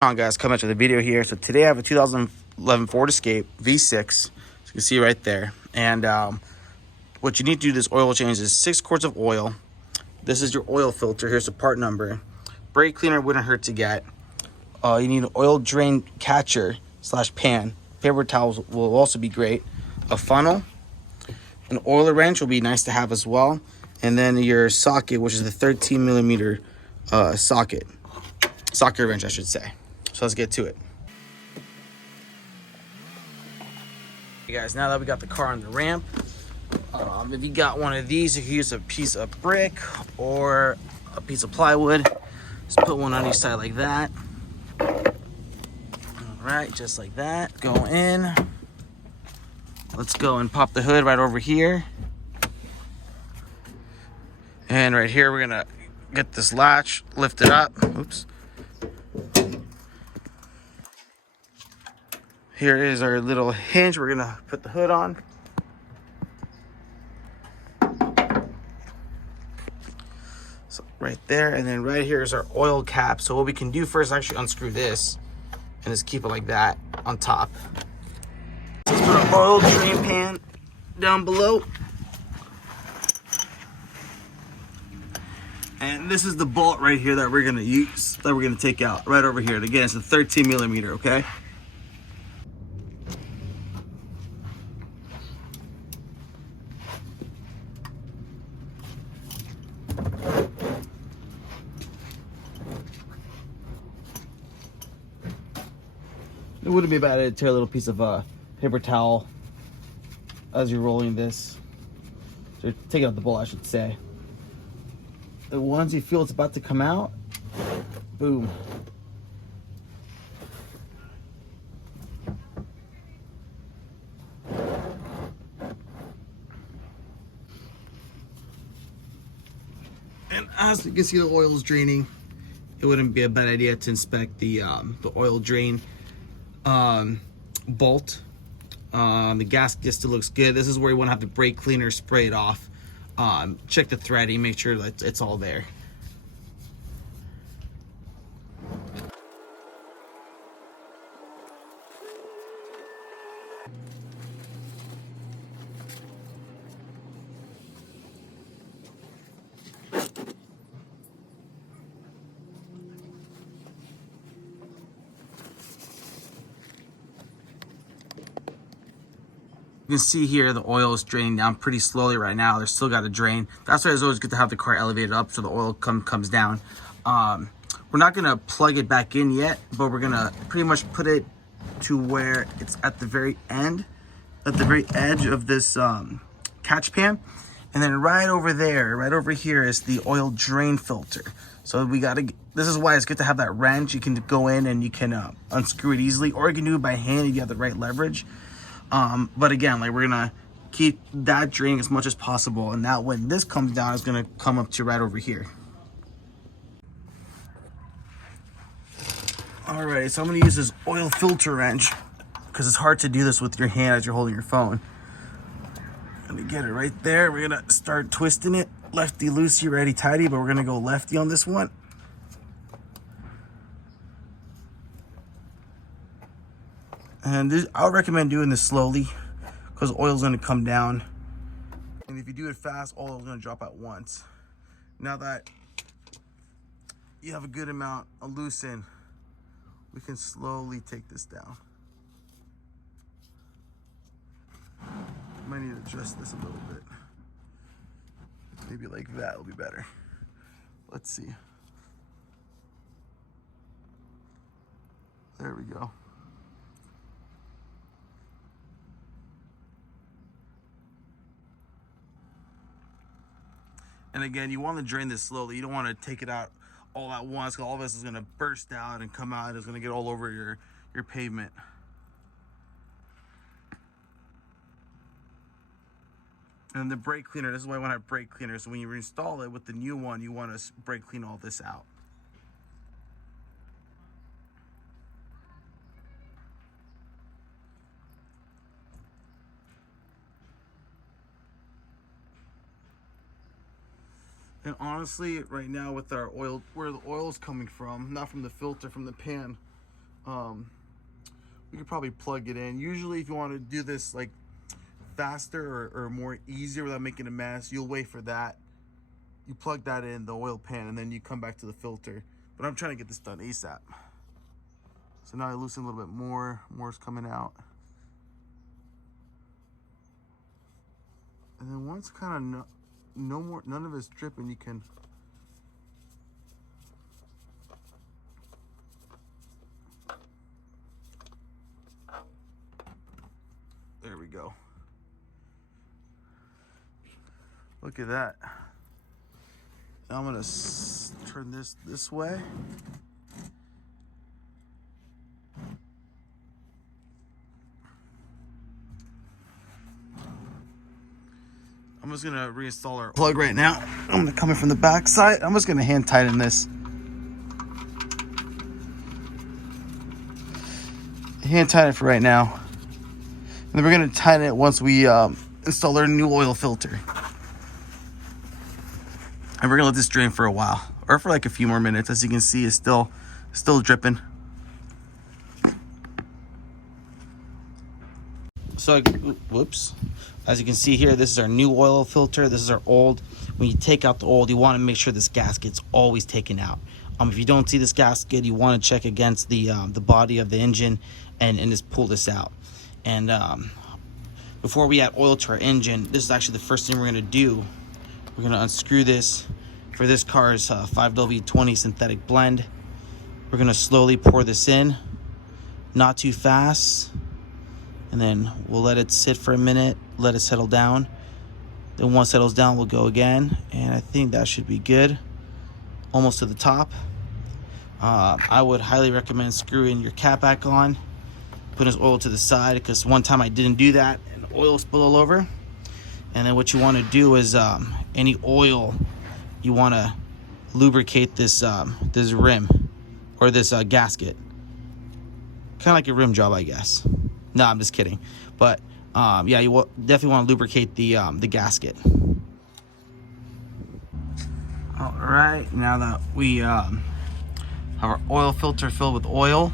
On guys, coming to the video here. So today I have a 2011 Ford Escape V6, so you can see right there. And what you need to do this oil change is 6 quarts of oil. This is your oil filter. Here's the part number. Brake cleaner wouldn't hurt to get. You need an oil drain catcher / pan. Paper towels will also be great. A funnel, an oiler wrench will be nice to have as well, and then your socket, which is the 13 millimeter socket wrench, I should say. So let's get to it. Hey guys, now that we got the car on the ramp, if you got one of these, you can use a piece of brick or a piece of plywood. Just put one on each side like that. All right, just like that. Go in. Let's go and pop the hood right over here. And right here, we're gonna get this latch lifted up. Oops. Here is our little hinge. We're gonna put the hood on. So right there, and then right here is our oil cap. So what we can do first is actually unscrew this and just keep it like that on top. So let's put our oil drain pan down below. And this is the bolt right here that we're gonna use, that we're gonna take out right over here. And again, it's a 13 millimeter, okay? It wouldn't be bad to tear a little piece of paper towel as you're rolling this. So taking out the bolt, I should say. And once you feel it's about to come out, boom. And as you can see, the oil is draining. It wouldn't be a bad idea to inspect the oil drain bolt. The gasket still looks good. This is where you want to have the brake cleaner spray it off. Check the threading, make sure that it's all there. You can see here the oil is draining down pretty slowly right now. There's still got to drain. That's why it's always good to have the car elevated up so the oil comes down. We're not gonna plug it back in yet, but we're gonna pretty much put it to where it's at the very end, at the very edge of this catch pan. And then right over there, right over here is the oil drain filter. So this is why it's good to have that wrench. You can go in and you can unscrew it easily, or you can do it by hand if you have the right leverage. But again, like, we're gonna keep that draining as much as possible, and that when this comes down, it's gonna come up to right over here. Alright, so I'm gonna use this oil filter wrench because it's hard to do this with your hand as you're holding your phone. Gonna get it right there. We're gonna start twisting it. Lefty loosey, righty tighty, but we're gonna go lefty on this one. And I would recommend doing this slowly because oil's gonna come down. And if you do it fast, oil's gonna drop at once. Now that you have a good amount of loosen, we can slowly take this down. Might need to adjust this a little bit. Maybe like that will be better. Let's see. There we go. And again, you want to drain this slowly. You don't want to take it out all at once, because all of this is going to burst out and come out. It's going to get all over your pavement. And the brake cleaner, this is why I want to have brake cleaner. So when you reinstall it with the new one, you want to brake clean all this out. And honestly, right now with our oil, where the oil is coming from, not from the filter, from the pan, we could probably plug it in. Usually if you want to do this like faster or more easier without making a mess, you'll wait for that. You plug that in the oil pan and then you come back to the filter. But I'm trying to get this done ASAP. So now I loosen a little bit more. More's coming out. And then once kind of no more, none of it's dripping, you can there we go. Look at that. Now I'm gonna turn this way. I'm just gonna reinstall our plug right now. I'm gonna come in from the back side. I'm just gonna hand tighten this. Hand tighten it for right now. And then we're gonna tighten it once we install our new oil filter. And we're gonna let this drain for a while, or for like a few more minutes. As you can see, it's still dripping. So, whoops. As you can see here, this is our new oil filter. This is our old. When you take out the old, you want to make sure this gasket's always taken out. If you don't see this gasket, you want to check against the body of the engine and just pull this out. And before we add oil to our engine, this is actually the first thing we're going to do. We're going to unscrew this for this car's 5W20 synthetic blend. We're going to slowly pour this in, not too fast. And then we'll let it sit for a minute, let it settle down. Then once it settles down, we'll go again. And I think that should be good. Almost to the top. I would highly recommend screwing your cap back on. Putting this oil to the side, because one time I didn't do that and oil spilled all over. And then what you want to do is any oil, you want to lubricate this this rim or this gasket. Kind of like a rim job, I guess. No, I'm just kidding. But yeah, you definitely want to lubricate the gasket. All right, now that we have our oil filter filled with oil,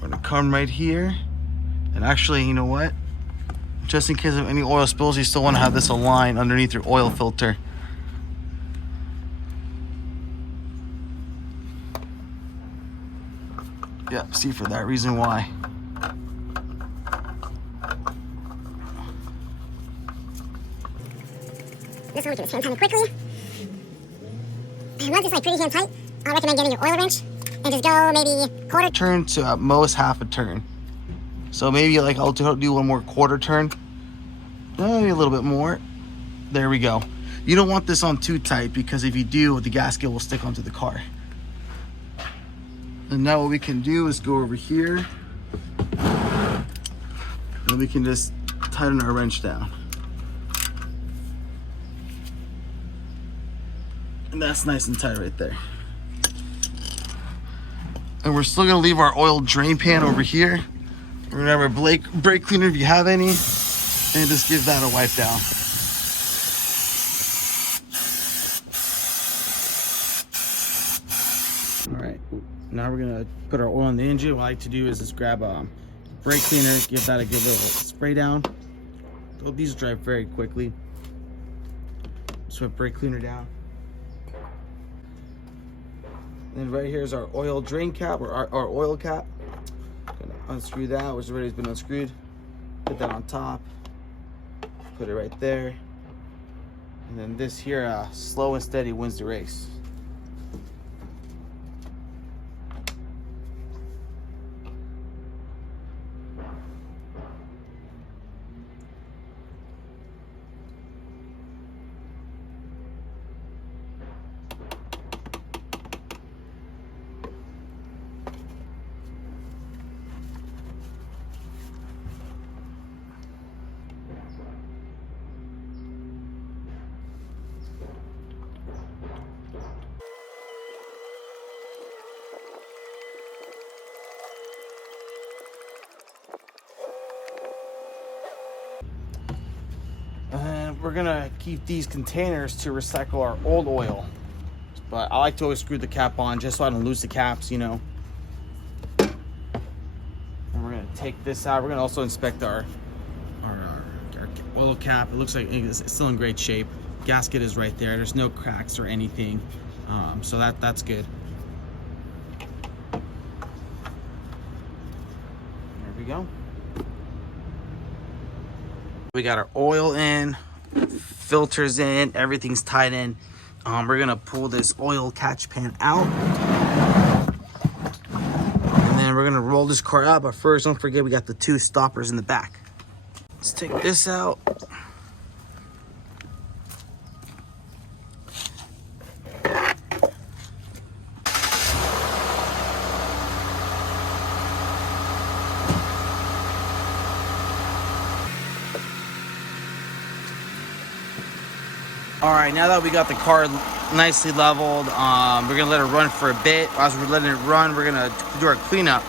we're gonna come right here. And actually, you know what? Just in case of any oil spills, you still want to have this aligned underneath your oil filter. Yeah, see, for that reason why. This one we can just hand tighten quickly. And once it's like pretty hand tight, I recommend getting your oil wrench and just go maybe quarter turn to at most half a turn. So maybe like I'll do one more quarter turn. Maybe a little bit more. There we go. You don't want this on too tight, because if you do, the gasket will stick onto the car. And now what we can do is go over here and we can just tighten our wrench down. And that's nice and tight right there. And we're still gonna leave our oil drain pan over here. We're gonna have our brake cleaner if you have any, and just give that a wipe down. All right, now we're gonna put our oil in the engine. What I like to do is just grab a brake cleaner, give that a good little spray down. So these dry very quickly. Just put brake cleaner down. And right here is our oil drain cap, or our oil cap. Gonna unscrew that, which already has been unscrewed. Put that on top. Put it right there. And then this here, slow and steady wins the race. And we're gonna keep these containers to recycle our old oil. But I like to always screw the cap on just so I don't lose the caps, you know. take this out. We're gonna also inspect our oil cap. It looks like it's still in great shape. Gasket is right there. There's no cracks or anything, so that's good. There we go. We got our oil in, filters in, everything's tied in. We're gonna pull this oil catch pan out, and then we're gonna roll this car out. But first, don't forget we got the 2 stoppers in the back. Let's take this out. All right, now that we got the car nicely leveled, we're gonna let it run for a bit. As we're letting it run, we're gonna do our cleanup.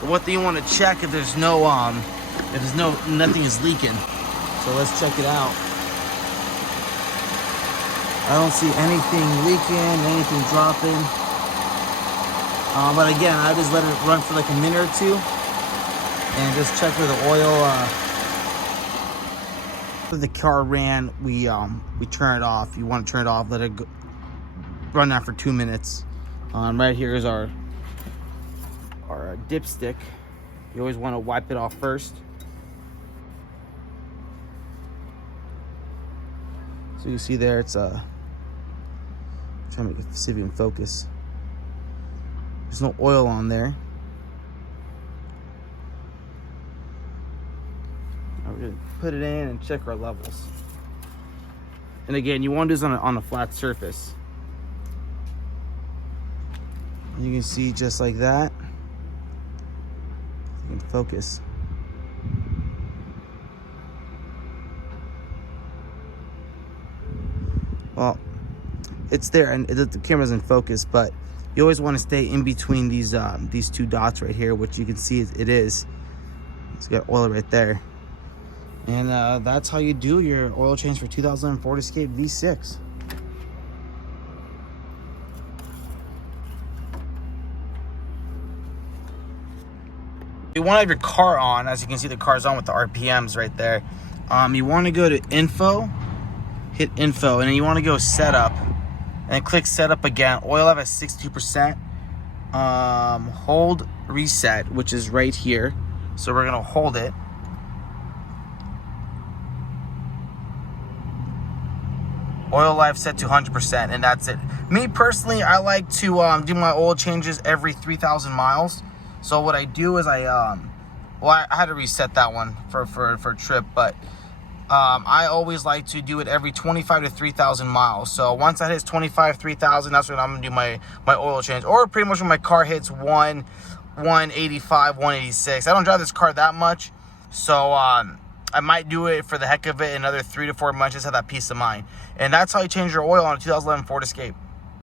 But what do you want to check if there's nothing is leaking? So let's check it out. I don't see anything leaking, anything dropping. But again, I just let it run for like a minute or two, and just check for the oil. The car ran, we turn it off. You want to turn it off, let it go, run that for 2 minutes. Right here is our dipstick. You always want to wipe it off first. So you see there, it's trying to make it, see if you can focus. There's no oil on there. We're gonna put it in and check our levels. And again, you want to do this on a flat surface. You can see just like that. You can focus. Well, it's there, and the camera's in focus, but you always want to stay in between these 2 dots right here, which you can see it is. It's got oil right there. And that's how you do your oil change for 2004 Escape V6. You want to have your car on. As you can see, the car's on with the RPMs right there. You want to go to info, hit info, and then you want to go setup, and click setup again. Oil level at 62%. Hold reset, which is right here. So we're gonna hold it. Oil life set to 100%, and that's it. Me personally, I like to do my oil changes every 3,000 miles. So what I do is I had to reset that one for a trip, but I always like to do it every 25 to 3,000 miles. So once that hits 25, 3,000, that's when I'm gonna do my oil change. Or pretty much when my car hits 185, 186. I don't drive this car that much, so I might do it for the heck of it another 3 to 4 months, just have that peace of mind. And that's how you change your oil on a 2011 Ford Escape.